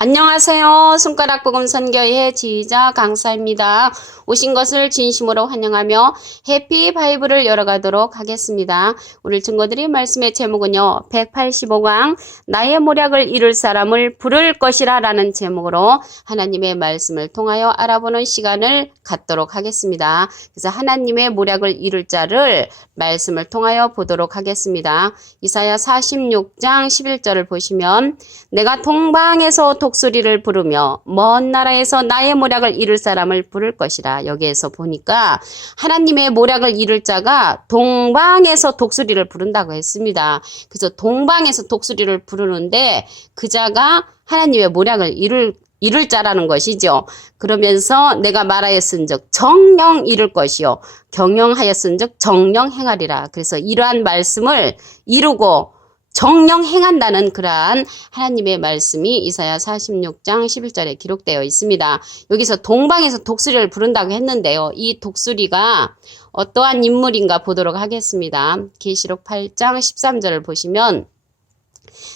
안녕하세요. 손가락복음 선교회 지휘자 강사입니다. 오신 것을 진심으로 환영하며 해피 바이블을 열어가도록 하겠습니다. 오늘 증거드릴 말씀의 제목은요. 185강 나의 모략을 이룰 사람을 부를 것이라 라는 제목으로 하나님의 말씀을 통하여 알아보는 시간을 갖도록 하겠습니다. 그래서 하나님의 모략을 이룰 자를 말씀을 통하여 보도록 하겠습니다. 이사야 46장 11절을 보시면 내가 동방에서 독수리를 부르며 먼 나라에서 나의 모략을 이룰 사람을 부를 것이라. 여기에서 보니까 하나님의 모략을 이룰 자가 동방에서 독수리를 부른다고 했습니다. 그래서 동방에서 독수리를 부르는데 그 자가 하나님의 모략을 이룰 자라는 것이죠. 그러면서 내가 말하였은즉 정령 이룰 것이요 경영하였은즉 정령 행하리라. 그래서 이러한 말씀을 이루고 정령 행한다는 그러한 하나님의 말씀이 이사야 46장 11절에 기록되어 있습니다. 여기서 동방에서 독수리를 부른다고 했는데요. 이 독수리가 어떠한 인물인가 보도록 하겠습니다. 계시록 8장 13절을 보시면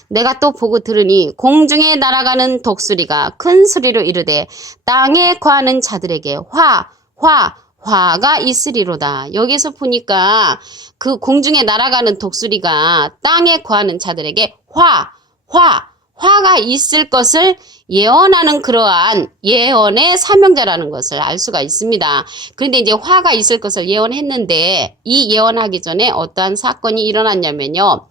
내가 또 보고 들으니 공중에 날아가는 독수리가 큰 소리로 이르되 땅에 거하는 자들에게 화가 있으리로다. 여기서 보니까 그 공중에 날아가는 독수리가 땅에 거하는 자들에게 화가 있을 것을 예언하는 그러한 예언의 사명자라는 것을 알 수가 있습니다. 그런데 이제 화가 있을 것을 예언했는데 이 예언하기 전에 어떠한 사건이 일어났냐면요.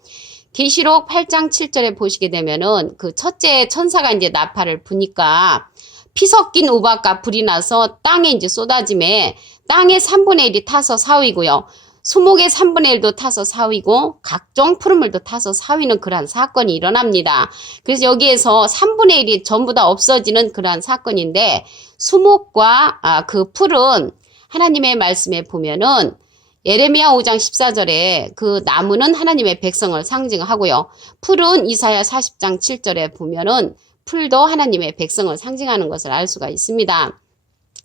계시록 8장 7절에 보시게 되면은 그 첫째 천사가 이제 나팔을 부니까 피 섞인 우박과 불이 나서 땅에 이제 쏟아짐에 땅의 3분의 1이 타서 사위고요. 수목의 3분의 1도 타서 사위고 각종 푸른물도 타서 사위는 그러한 사건이 일어납니다. 그래서 여기에서 3분의 1이 전부 다 없어지는 그러한 사건인데 수목과 그 풀은 하나님의 말씀에 보면은 예레미야 5장 14절에 그 나무는 하나님의 백성을 상징하고요. 풀은 이사야 40장 7절에 보면은 풀도 하나님의 백성을 상징하는 것을 알 수가 있습니다.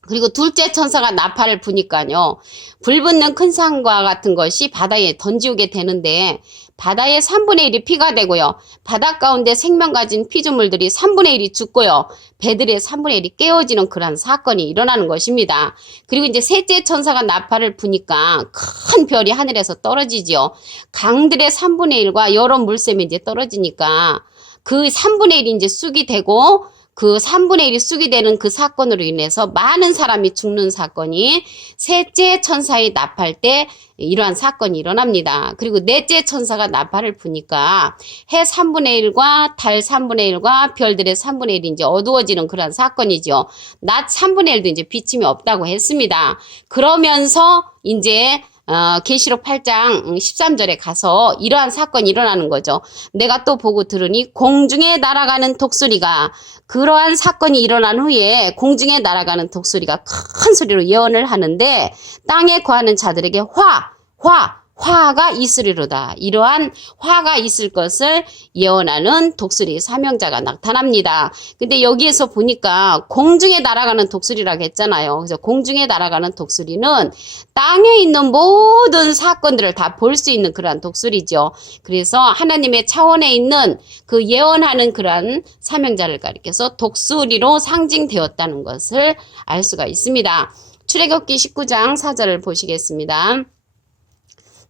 그리고 둘째 천사가 나팔을 부니까요. 불붙는 큰 산과 같은 것이 바다에 던지우게 되는데 바다의 3분의 1이 피가 되고요. 바다 가운데 생명 가진 피조물들이 3분의 1이 죽고요. 배들의 3분의 1이 깨어지는 그런 사건이 일어나는 것입니다. 그리고 이제 셋째 천사가 나팔을 부니까 큰 별이 하늘에서 떨어지죠. 강들의 3분의 1과 여러 물샘이 이제 떨어지니까 그 3분의 1이 이제 쑥이 되고 그 3분의 1이 쑥이 되는 그 사건으로 인해서 많은 사람이 죽는 사건이 셋째 천사의 나팔 때 이러한 사건이 일어납니다. 그리고 넷째 천사가 나팔을 부니까 해 3분의 1과 달 3분의 1과 별들의 3분의 1이 이제 어두워지는 그러한 사건이죠. 낮 3분의 1도 이제 비침이 없다고 했습니다. 그러면서 이제 계시록 8장 13절에 가서 이러한 사건이 일어나는 거죠. 내가 또 보고 들으니 공중에 날아가는 독수리가 그러한 사건이 일어난 후에 공중에 날아가는 독수리가 큰 소리로 예언을 하는데 땅에 거하는 자들에게 화가 있으리로다. 이러한 화가 있을 것을 예언하는 독수리 사명자가 나타납니다. 근데 여기에서 보니까 공중에 날아가는 독수리라고 했잖아요. 그래서 공중에 날아가는 독수리는 땅에 있는 모든 사건들을 다 볼 수 있는 그러한 독수리죠. 그래서 하나님의 차원에 있는 그 예언하는 그러한 사명자를 가리켜서 독수리로 상징되었다는 것을 알 수가 있습니다. 출애굽기 19장 4절을 보시겠습니다.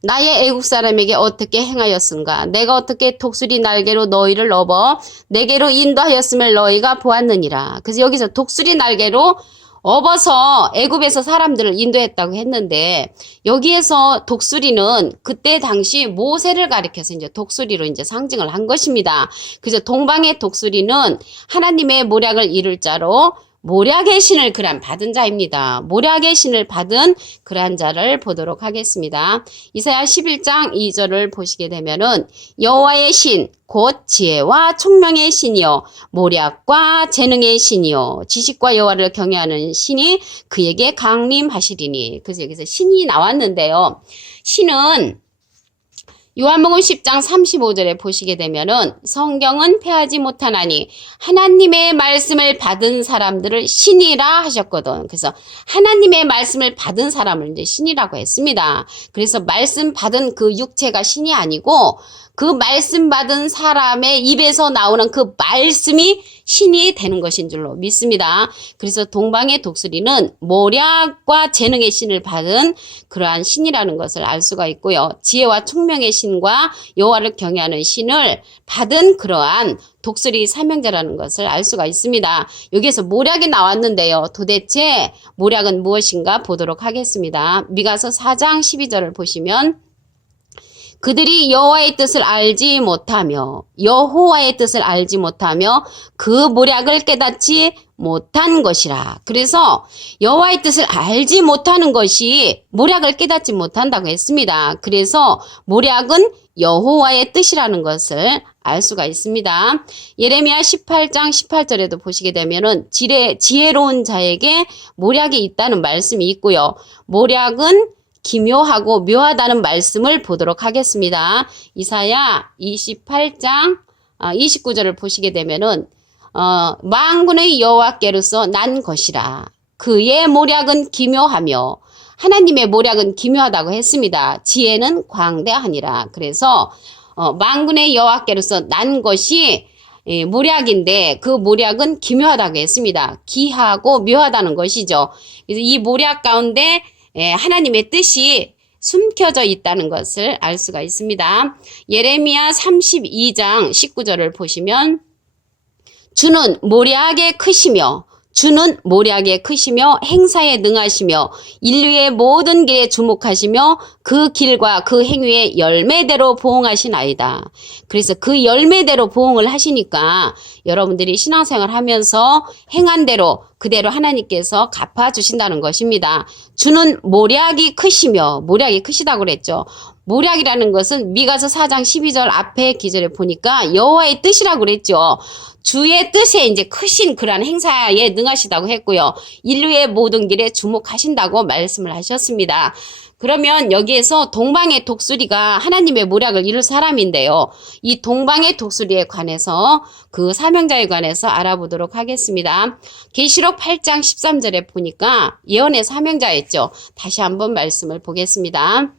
나의 애국 사람에게 어떻게 행하였은가? 내가 어떻게 독수리 날개로 너희를 업어 내게로 인도하였음을 너희가 보았느니라. 그래서 여기서 독수리 날개로 업어서 애굽에서 사람들을 인도했다고 했는데 여기에서 독수리는 그때 당시 모세를 가리켜서 이제 독수리로 이제 상징을 한 것입니다. 그래서 동방의 독수리는 하나님의 모략을 이룰 자로 모략의 신을 그란 받은 자입니다. 모략의 신을 받은 그란 자를 보도록 하겠습니다. 이사야 11장 2절을 보시게 되면은 여호와의 신 곧 지혜와 총명의 신이요 모략과 재능의 신이요 지식과 여호와를 경외하는 신이 그에게 강림하시리니. 그래서 여기서 신이 나왔는데요. 신은 요한복음 10장 35절에 보시게 되면은 성경은 패하지 못하나니 하나님의 말씀을 받은 사람들을 신이라 하셨거든. 그래서 하나님의 말씀을 받은 사람을 이제 신이라고 했습니다. 그래서 말씀 받은 그 육체가 신이 아니고 그 말씀 받은 사람의 입에서 나오는 그 말씀이 신이 되는 것인 줄로 믿습니다. 그래서 동방의 독수리는 모략과 재능의 신을 받은 그러한 신이라는 것을 알 수가 있고요. 지혜와 총명의 신과 여호와를 경외하는 신을 받은 그러한 독수리 사명자라는 것을 알 수가 있습니다. 여기에서 모략이 나왔는데요. 도대체 모략은 무엇인가 보도록 하겠습니다. 미가서 4장 12절을 보시면 그들이 여호와의 뜻을 알지 못하며 그 모략을 깨닫지 못한 것이라. 그래서 여호와의 뜻을 알지 못하는 것이 모략을 깨닫지 못한다고 했습니다. 그래서 모략은 여호와의 뜻이라는 것을 알 수가 있습니다. 예레미야 18장 18절에도 보시게 되면은 지혜로운 자에게 모략이 있다는 말씀이 있고요. 모략은 기묘하고 묘하다는 말씀을 보도록 하겠습니다. 이사야 28장 29절을 보시게 되면은 만군의 여호와께로서 난 것이라. 그의 모략은 기묘하며 하나님의 모략은 기묘하다고 했습니다. 지혜는 광대하니라. 그래서 만군의 여호와께로서 난 것이 모략인데 그 모략은 기묘하다고 했습니다. 기하고 묘하다는 것이죠. 그래서 이 모략 가운데 하나님의 뜻이 숨겨져 있다는 것을 알 수가 있습니다. 예레미야 32장 19절을 보시면 주는 모략에 크시며 행사에 능하시며 인류의 모든 길에 주목하시며 그 길과 그 행위의 열매대로 보응하시나이다. 그래서 그 열매대로 보응을 하시니까 여러분들이 신앙생활 하면서 행한 대로 그대로 하나님께서 갚아주신다는 것입니다. 주는 모략이 크시다고 그랬죠. 모략이라는 것은 미가서 4장 12절 앞에 기절에 보니까 여호와의 뜻이라고 그랬죠. 주의 뜻에 이제 크신 그러한 행사에 능하시다고 했고요. 인류의 모든 길에 주목하신다고 말씀을 하셨습니다. 그러면 여기에서 동방의 독수리가 하나님의 모략을 이룰 사람인데요. 이 동방의 독수리에 관해서 그 사명자에 관해서 알아보도록 하겠습니다. 계시록 8장 13절에 보니까 예언의 사명자였죠. 다시 한번 말씀을 보겠습니다.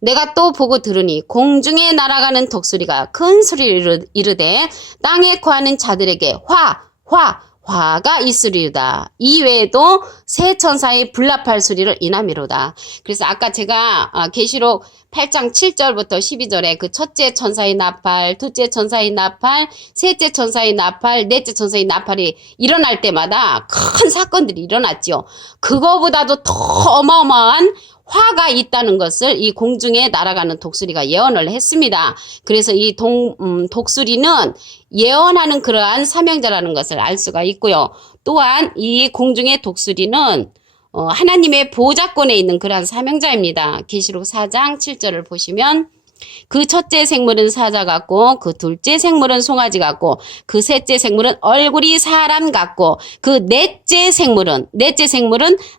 내가 또 보고 들으니 공중에 날아가는 독수리가 큰 소리로 이르되 땅에 거하는 자들에게 화가 있으리로다. 이외에도 새 천사의 불납할 소리를 인하미로다. 그래서 아까 제가 계시록 8장 7절부터 12절에 그 첫째 천사의 나팔, 둘째 천사의 나팔, 셋째 천사의 나팔, 넷째 천사의 나팔이 일어날 때마다 큰 사건들이 일어났죠. 그거보다도 더 어마어마한 화가 있다는 것을 이 공중에 날아가는 독수리가 예언을 했습니다. 그래서 이 독수리는 예언하는 그러한 사명자라는 것을 알 수가 있고요. 또한 이 공중의 독수리는 하나님의 보좌권에 있는 그러한 사명자입니다. 계시록 4장 7절을 보시면 그 첫째 생물은 사자 같고 그 둘째 생물은 송아지 같고 그 셋째 생물은 얼굴이 사람 같고 그 넷째 생물은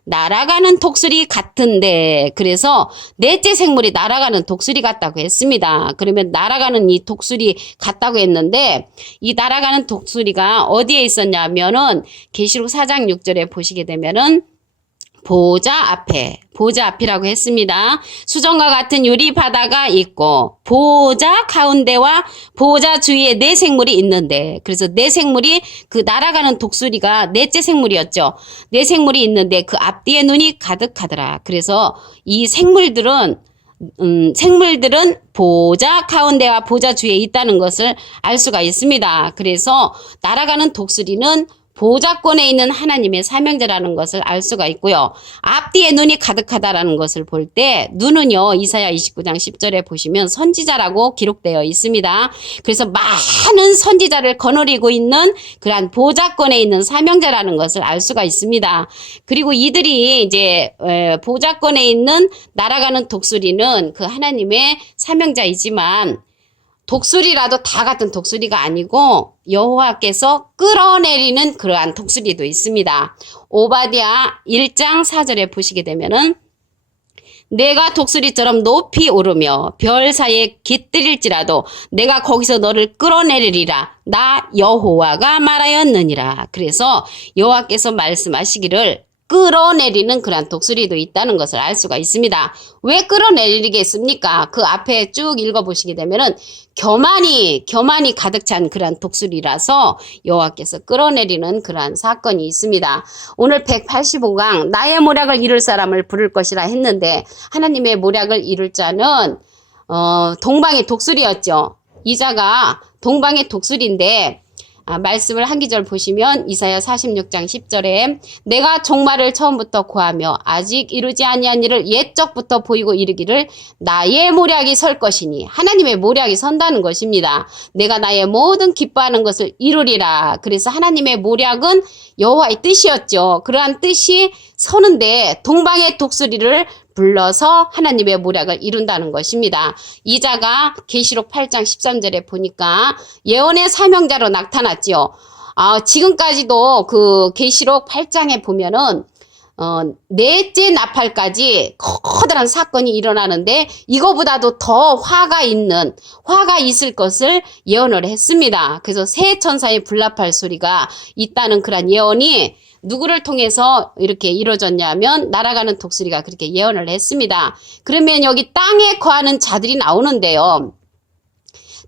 날아가는 독수리 같은데, 그래서 넷째 생물이 날아가는 독수리 같다고 했습니다. 그러면 날아가는 이 독수리 같다고 했는데 이 날아가는 독수리가 어디에 있었냐면은 계시록 4장 6절에 보시게 되면은 보좌 앞이라고 했습니다. 수정과 같은 유리 바다가 있고 보좌 가운데와 보좌 주위에 네 생물이 있는데, 그래서 네 생물이 그 날아가는 독수리가 넷째 생물이었죠. 네 생물이 있는데 그 앞뒤에 눈이 가득하더라. 그래서 이 생물들은 보좌 가운데와 보좌 주위에 있다는 것을 알 수가 있습니다. 그래서 날아가는 독수리는 보좌권에 있는 하나님의 사명자라는 것을 알 수가 있고요. 앞뒤에 눈이 가득하다라는 것을 볼 때 눈은요, 이사야 29장 10절에 보시면 선지자라고 기록되어 있습니다. 그래서 많은 선지자를 거느리고 있는 그러한 보좌권에 있는 사명자라는 것을 알 수가 있습니다. 그리고 이들이 이제 보좌권에 있는 날아가는 독수리는 그 하나님의 사명자이지만 독수리라도 다 같은 독수리가 아니고 여호와께서 끌어내리는 그러한 독수리도 있습니다. 오바댜 1장 4절에 보시게 되면은 내가 독수리처럼 높이 오르며 별 사이에 깃들일지라도 내가 거기서 너를 끌어내리리라. 나 여호와가 말하였느니라. 그래서 여호와께서 말씀하시기를 끌어내리는 그러한 독수리도 있다는 것을 알 수가 있습니다. 왜 끌어내리겠습니까? 그 앞에 쭉 읽어보시게 되면은 교만이 가득 찬 그러한 독수리라서 여호와께서 끌어내리는 그러한 사건이 있습니다. 오늘 185강 나의 모략을 이룰 사람을 부를 것이라 했는데 하나님의 모략을 이룰 자는 동방의 독수리였죠. 이자가 동방의 독수리인데 말씀을 한 기절 보시면 이사야 46장 10절에 내가 종말을 처음부터 고하며 아직 이루지 아니한 일을 옛적부터 보이고 이르기를 나의 모략이 설 것이니 하나님의 모략이 선다는 것입니다. 내가 나의 모든 기뻐하는 것을 이루리라. 그래서 하나님의 모략은 여호와의 뜻이었죠. 그러한 뜻이 서는데 동방의 독수리를 불러서 하나님의 모략을 이룬다는 것입니다. 이자가 계시록 8장 13절에 보니까 예언의 사명자로 나타났지요. 지금까지도 그 계시록 8장에 보면은 넷째 나팔까지 커다란 사건이 일어나는데 이거보다도 더 화가 있을 것을 예언을 했습니다. 그래서 새 천사의 불나팔 소리가 있다는 그런 예언이 누구를 통해서 이렇게 이루어졌냐면 날아가는 독수리가 그렇게 예언을 했습니다. 그러면 여기 땅에 거하는 자들이 나오는데요.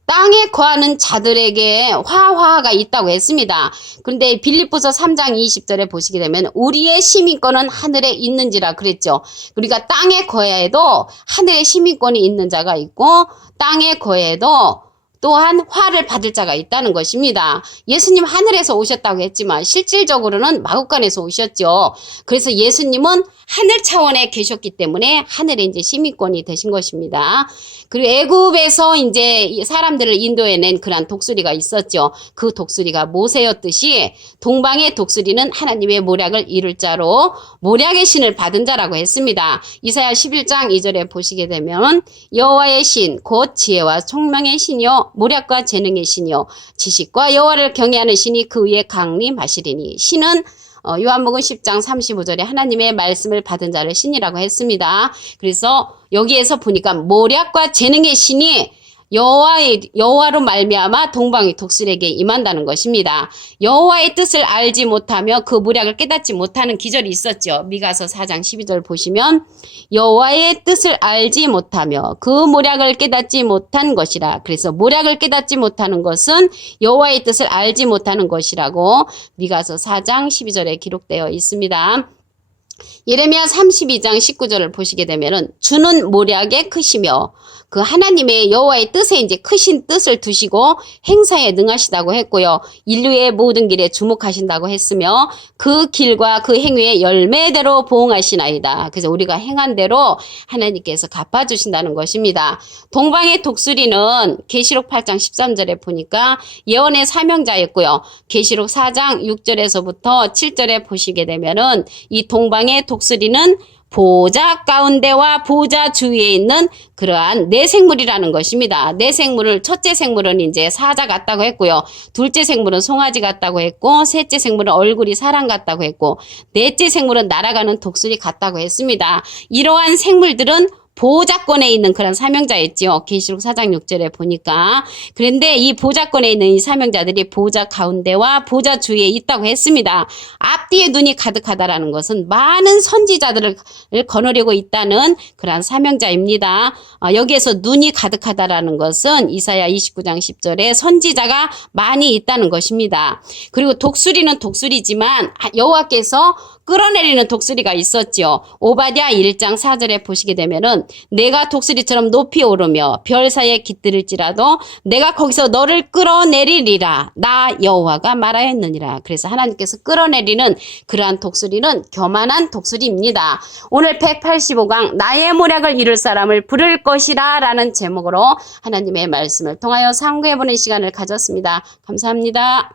땅에 거하는 자들에게 화가 있다고 했습니다. 그런데 빌립보서 3장 20절에 보시게 되면 우리의 시민권은 하늘에 있는지라 그랬죠. 우리가 땅에 거해도 하늘에 시민권이 있는 자가 있고 땅에 거해도 또한 화를 받을 자가 있다는 것입니다. 예수님 하늘에서 오셨다고 했지만 실질적으로는 마국간에서 오셨죠. 그래서 예수님은 하늘 차원에 계셨기 때문에 하늘에 이제 시민권이 되신 것입니다. 그리고 애굽에서 이제 사람들을 인도해낸 그러한 독수리가 있었죠. 그 독수리가 모세였듯이 동방의 독수리는 하나님의 모략을 이룰 자로 모략의 신을 받은 자라고 했습니다. 이사야 11장 2절에 보시게 되면 여호와의 신 곧 지혜와 총명의 신이요 모략과 재능의 신이요 지식과 여호와를 경외하는 신이 그 위에 강림하시리니 신은 요한복음 10장 35절에 하나님의 말씀을 받은 자를 신이라고 했습니다. 그래서 여기에서 보니까 모략과 재능의 신이 여호와로 말미암아 동방의 독수리에게 임한다는 것입니다. 여호와의 뜻을 알지 못하며 그 모략을 깨닫지 못하는 기절이 있었죠. 미가서 4장 12절 보시면 여호와의 뜻을 알지 못하며 그 모략을 깨닫지 못한 것이라. 그래서 모략을 깨닫지 못하는 것은 여호와의 뜻을 알지 못하는 것이라고 미가서 4장 12절에 기록되어 있습니다. 예레미야 32장 19절을 보시게 되면은 주는 모략에 크시며 그 하나님의 여호와의 뜻에 이제 크신 뜻을 두시고 행사에 능하시다고 했고요. 인류의 모든 길에 주목하신다고 했으며 그 길과 그 행위의 열매대로 보응하시나이다. 그래서 우리가 행한 대로 하나님께서 갚아주신다는 것입니다. 동방의 독수리는 계시록 8장 13절에 보니까 예언의 사명자였고요. 계시록 4장 6절에서부터 7절에 보시게 되면은 이 동방의 독수리는 보좌 가운데와 보좌 주위에 있는 그러한 네 생물이라는 것입니다. 네 생물을 첫째 생물은 이제 사자 같다고 했고요. 둘째 생물은 송아지 같다고 했고 셋째 생물은 얼굴이 사람 같다고 했고 넷째 생물은 날아가는 독수리 같다고 했습니다. 이러한 생물들은 보호자권에 있는 그런 사명자였죠. 계시록 4장 6절에 보니까. 그런데 이 보호자권에 있는 이 사명자들이 보호자 가운데와 보호자 주위에 있다고 했습니다. 앞뒤에 눈이 가득하다라는 것은 많은 선지자들을 거느리고 있다는 그런 사명자입니다. 여기에서 눈이 가득하다라는 것은 이사야 29장 10절에 선지자가 많이 있다는 것입니다. 그리고 독수리는 독수리지만 여호와께서 끌어내리는 독수리가 있었죠. 오바댜 1장 4절에 보시게 되면은 내가 독수리처럼 높이 오르며 별 사이에 깃들일지라도 내가 거기서 너를 끌어내리리라. 나 여호와가 말하였느니라. 그래서 하나님께서 끌어내리는 그러한 독수리는 교만한 독수리입니다. 오늘 185강 나의 모략을 이룰 사람을 부를 것이라 라는 제목으로 하나님의 말씀을 통하여 상고해보는 시간을 가졌습니다. 감사합니다.